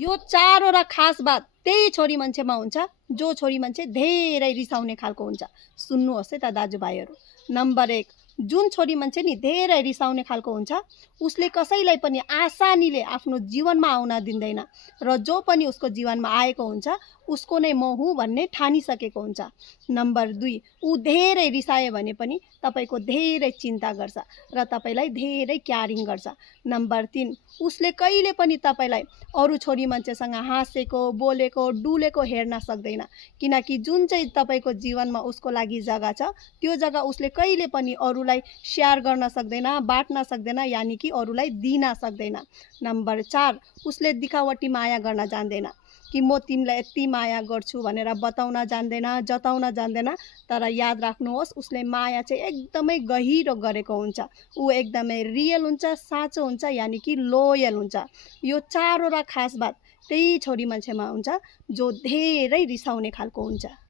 यो चारवटा खास बात त्यही छोरी मान्छेमा हुन्छ जो छोरी मान्छे धेरै रिसाउने खालको हुन्छ। सुन्नुहोस् है त दाजुभाइहरू। नम्बर 1, जुन छोरी मान्छे नि धेरै रिसाउने खालको हुन्छ उसले कसैलाई पनि आसानीले आफ्नो जीवनमा आउन दिँदैन र जो पनि उसको जीवनमा आएको हुन्छ उसको नै म हुँ भन्ने ठानिसकेको हुन्छ। नम्बर 2, ऊ धेरै रिसायो भने पनि तपाईको धेरै चिन्ता गर्छ र तपाईलाई धेरै क्यारिङ गर्छ। नम्बर 3, उसले कहिले पनि तपाईलाई अरू छोरी मान्छेसँग हाँसेको बोलेको डुलेको हेर्न सक्दैन किनकि जुन चाहिँ तपाईको जीवनमा उसको लागि जग्गा छ त्यो जग्गा उसले कहिले पनि अरूलाई शेयर गर्न सक्दैन, बाँड्न सक्दैन, यानि कि अरूलाई दिन सक्दैन। नम्बर 4, उसले दिखावटी माया गर्न जान्दैन कि म तिमीलाई यति माया गर्छु भनेर बताउन जान्दैन, जताउन जान्दैन। तर याद राख्नुहोस् उसले माया चाहिँ एकदमै गहिरो गरेको हुन्छ। ऊ एकदमै रियल हुन्छ, साँचो हुन्छ, यानि कि लोयल हुन्छ। यो चारवटा खास बात त्यही छोरी मान्छेमा हुन्छ जो धेरै रिसाउने खालको हुन्छ।